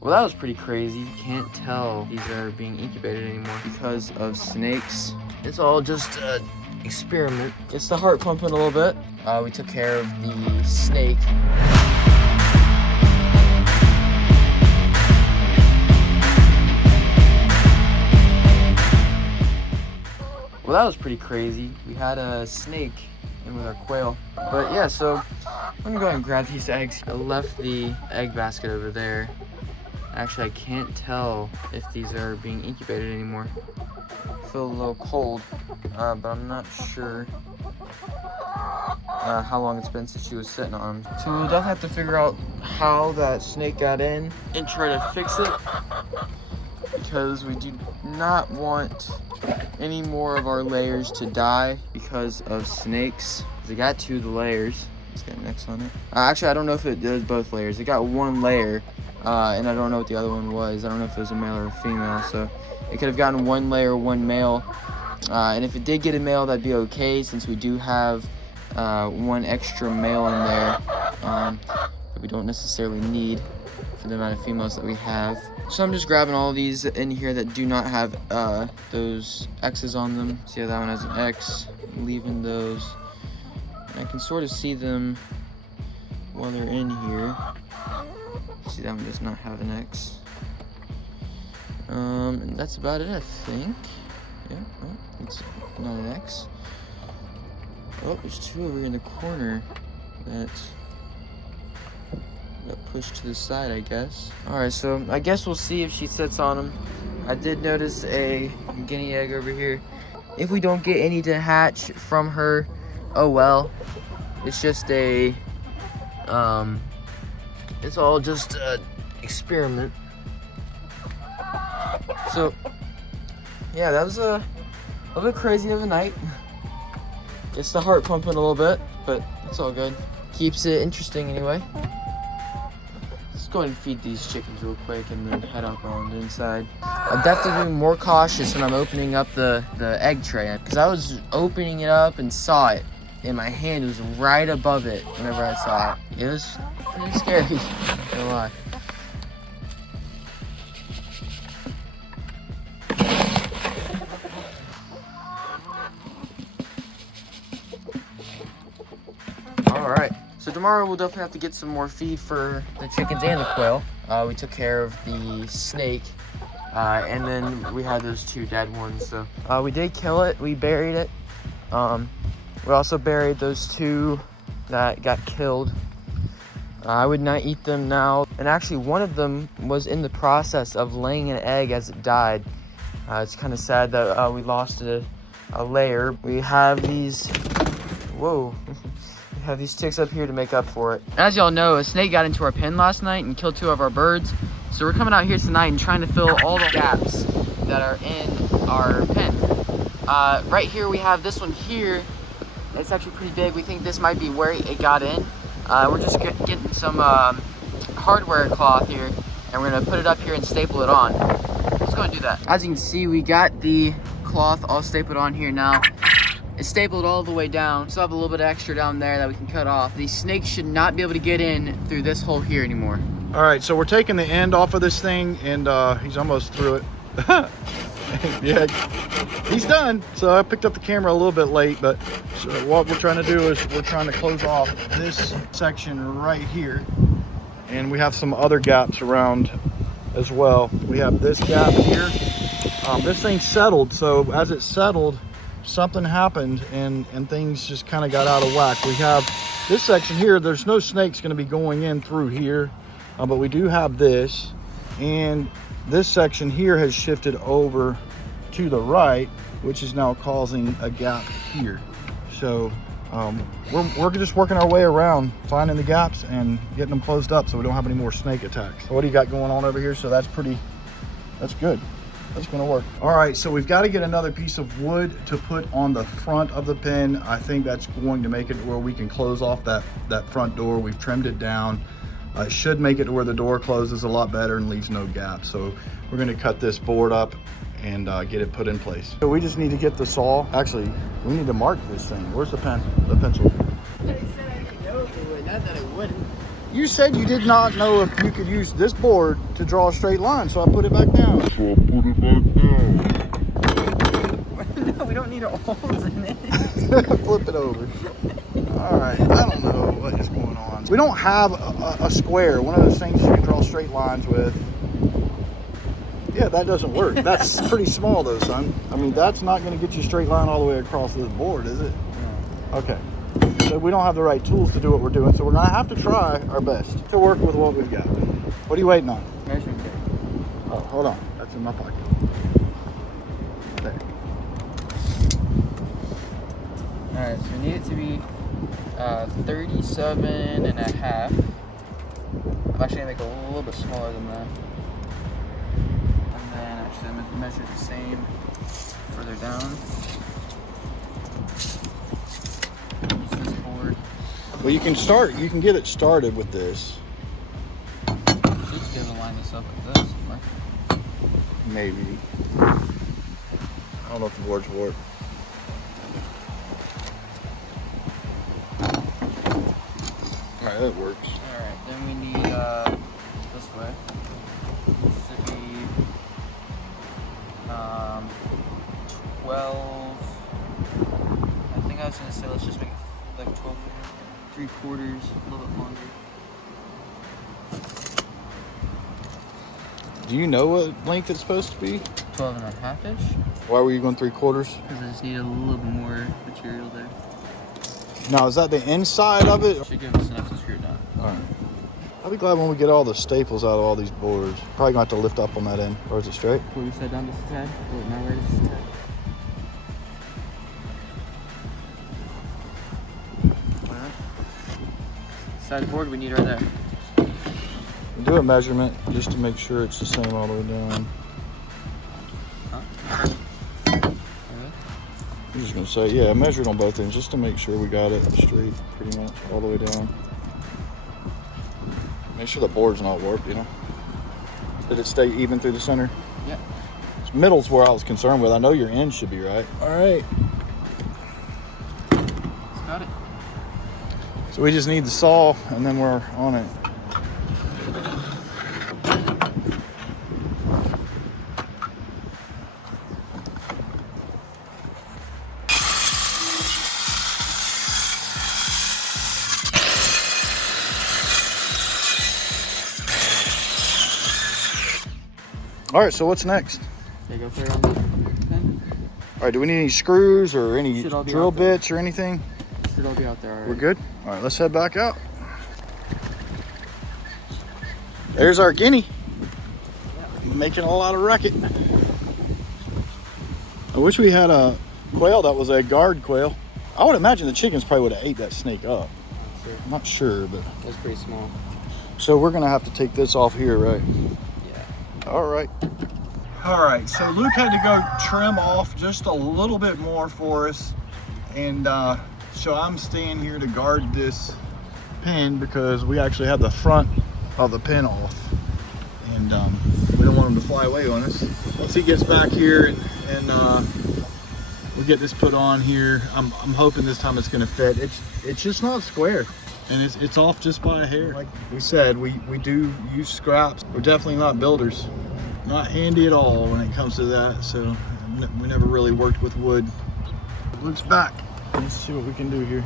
Well, that was pretty crazy. You can't tell these are being incubated anymore because of snakes. It's all just an experiment. It's the heart pumping a little bit. We took care of the snake. Well, that was pretty crazy. We had a snake in with our quail. But yeah, so I'm gonna go ahead and grab these eggs. I left the egg basket over there. Actually, I can't tell if these are being incubated anymore. I feel a little cold, but I'm not sure how long it's been since she was sitting on them. So we'll definitely have to figure out how that snake got in and try to fix it, because we do not want any more of our layers to die because of snakes. They got 2 of the layers. Let's get next on it. Actually, I don't know if it does both layers. It got 1 layer. And I don't know what the other one was. I don't know if it was a male or a female, so it could have gotten 1 layer, 1 male. And if it did get a male, that'd be okay, since we do have 1 extra male in there that we don't necessarily need for the amount of females that we have. So I'm just grabbing all of these in here that do not have those X's on them. See how that one has an X? I'm leaving those. And I can sort of see them while they're in here. See, that one does not have an X. And that's about it, I think. Yeah, oh, it's not an X. Oh, there's 2 over here in the corner that got pushed to the side, I guess. Alright, so I guess we'll see if she sits on them. I did notice a guinea egg over here. If we don't get any to hatch from her, oh well. It's just a it's all just an experiment. So, yeah, that was a little bit crazy of a night. It's the heart pumping a little bit, but it's all good. Keeps it interesting anyway. Let's go ahead and feed these chickens real quick and then head up on the inside. I'm definitely being more cautious when I'm opening up the egg tray, because I was opening it up and saw it, and my hand was right above it whenever I saw it. It was pretty scary, not gonna lie. Alright, so tomorrow we'll definitely have to get some more feed for the chickens and the quail. We took care of the snake, and then we had those 2 dead ones. So we did kill it, we buried it. We also buried those 2 that got killed. I would not eat them now. And actually, one of them was in the process of laying an egg as it died. It's kind of sad that we lost a layer. We have these, whoa. We have these chicks up here to make up for it. As y'all know, a snake got into our pen last night and killed 2 of our birds. So we're coming out here tonight and trying to fill all the gaps that are in our pen. Right here we have this one here. It's actually pretty big. We think this might be where it got in. We're just getting some hardware cloth here, and we're gonna put it up here and staple it on. Let's go and do that. As you can see, we got the cloth all stapled on here now. It's stapled all the way down. Still have a little bit extra down there that we can cut off. The snake should not be able to get in through this hole here anymore. All right, so we're taking the end off of this thing, and he's almost through it. Yeah, he's done. So I picked up the camera a little bit late, but so what we're trying to do is we're trying to close off this section right here, and we have some other gaps around as well. We have this gap here. This thing settled, so as it settled, something happened and things just kind of got out of whack. We have this section here. There's no snakes going to be going in through here, but we do have this, and this section here has shifted over to the right, which is now causing a gap here. So we're just working our way around, finding the gaps and getting them closed up so we don't have any more snake attacks. So what do you got going on over here? So that's good. That's gonna work. All right, so we've got to get another piece of wood to put on the front of the pen. I think that's going to make it where we can close off that front door. We've trimmed it down. It should make it to where the door closes a lot better and leaves no gap. So we're gonna cut this board up and get it put in place. So we just need to get the saw. Actually, we need to mark this thing. Where's the pen, the pencil? They said I could go through it, not that it wouldn't. You said you did not know if you could use this board to draw a straight line, so I put it back down. No, we don't need holes in it. Flip it over. All right, I don't know what is going on. We don't have a square, one of those things you can draw straight lines with. Yeah, that doesn't work. That's pretty small though, son. I mean, that's not going to get you a straight line all the way across this board, is it? No. Okay. So we don't have the right tools to do what we're doing, so we're going to have to try our best to work with what we've got. What are you waiting on? Measuring tape. Oh, hold on. That's in my pocket. There. Alright, so we need it to be 37 and a half. I'm actually going to make it a little bit smaller than that. And then actually I'm going to measure the same further down. Use this board. Well, you can get it started with this. Should just be able to line this up like this. Maybe. I don't know if the board's warped. Alright, that works. Alright, then we need this way. This should be 12. I think I was gonna say let's just make it like 12 3/4, a little bit longer. Do you know what length it's supposed to be? 12 and a half-ish. Why were you going 3/4? Because I just need a little bit more material there. Now, is that the inside of it? Should give us enough to screw it down. Alright. I'll be glad when we get all the staples out of all these boards. Probably gonna have to lift up on that end. Or is it straight? What you said down just a tad? Oh, now right just a tad. Alright. Side of the board we need right there. We'll do a measurement just to make sure it's the same all the way down. Huh? I'm just gonna say, yeah, I measured on both ends just to make sure we got it straight pretty much all the way down. Make sure the board's not warped, you know? Did it stay even through the center? Yeah. Middle's where I was concerned with. I know your end should be right. All right. Got it. So we just need the saw and then we're on it. All right, so what's next? There you go, throw it on the pen. All right, do we need any screws or any Should all be drill out there. bits or anything? Should all be out there already. We're good? All right, let's head back out. There's our guinea. Making a lot of racket. I wish we had a quail that was a guard quail. I would imagine the chickens probably would have ate that snake up. Sure. I'm not sure, but. That's pretty small. So we're gonna have to take this off here, right? Yeah. All right. All right, so Luke had to go trim off just a little bit more for us. And so I'm staying here to guard this pin because we actually have the front of the pin off. And we don't want him to fly away on us. Once he gets back here and we get this put on here, I'm hoping this time it's gonna fit. It's just not square. And it's off just by a hair. Like we said, we do use scraps. We're definitely not builders. Not handy at all when it comes to that, so we never really worked with wood. Luke's back. Let's see what we can do here.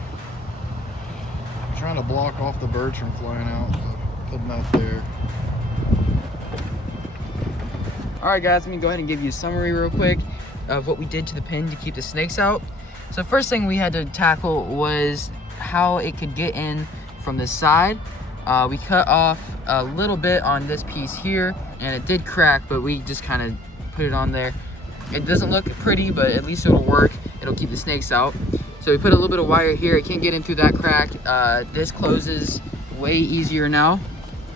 I'm trying to block off the birds from flying out, so putting that there. Alright guys, let me go ahead and give you a summary real quick of what we did to the pin to keep the snakes out. So first thing we had to tackle was how it could get in from the side. We cut off a little bit on this piece here and it did crack, but we just kind of put it on there. It doesn't look pretty, but at least it'll work. It'll keep the snakes out. So we put a little bit of wire here. It can't get in through that crack. This closes way easier now.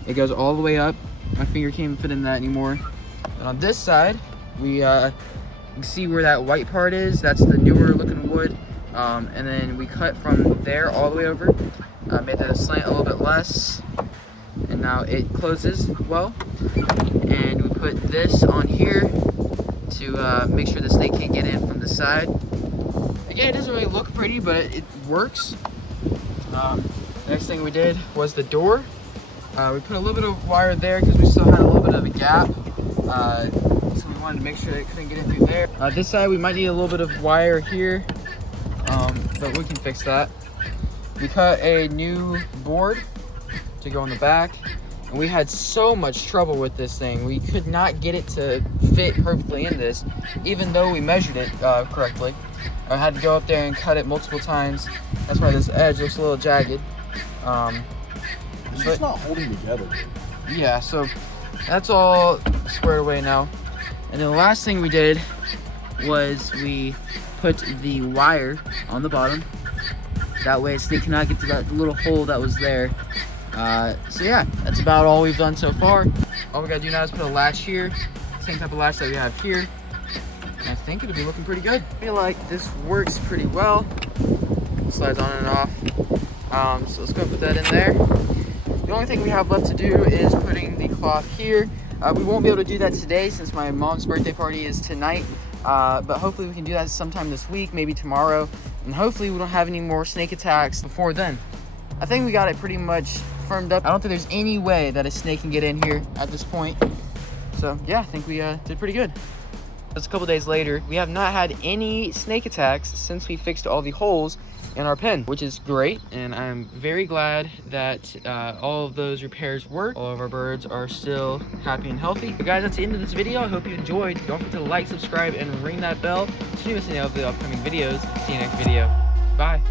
It goes all the way up. My finger can't even fit in that anymore. And on this side, we can see where that white part is. That's the newer looking wood. And then we cut from there all the way over. Made the slant a little bit less. And now it closes well. And we put this on here to make sure the snake can't get in from the side. Again, it doesn't really look pretty, but it works. Next thing we did was the door. We put a little bit of wire there because we still had a little bit of a gap. So we wanted to make sure it couldn't get in through there. This side we might need a little bit of wire here, but we can fix that. We cut a new board to go on the back, and we had so much trouble with this thing. We could not get it to fit perfectly in this, even though we measured it correctly. I had to go up there and cut it multiple times. That's why this edge looks a little jagged. It's just not holding together. Yeah, so that's all squared away now. And then the last thing we did was we put the wire on the bottom. That way Snake cannot get to that little hole that was there. So yeah, that's about all we've done so far. All we gotta do now is put a latch here, same type of latch that we have here. And I think it'll be looking pretty good. I feel like this works pretty well. Slides on and off. So let's go put that in there. The only thing we have left to do is putting the cloth here. We won't be able to do that today since my mom's birthday party is tonight. But hopefully we can do that sometime this week, maybe tomorrow. And hopefully we don't have any more snake attacks before then. I think we got it pretty much firmed up. I don't think there's any way that a snake can get in here at this point. So yeah, I think we did pretty good. Just a couple days later, we have not had any snake attacks since we fixed all the holes in our pen, which is great, and I'm very glad that all of those repairs worked. All of our birds are still happy and healthy. So guys, that's the end of this video. I hope you enjoyed. Don't forget to like, subscribe, and ring that bell so you don't miss any of the upcoming videos. See you next video. Bye.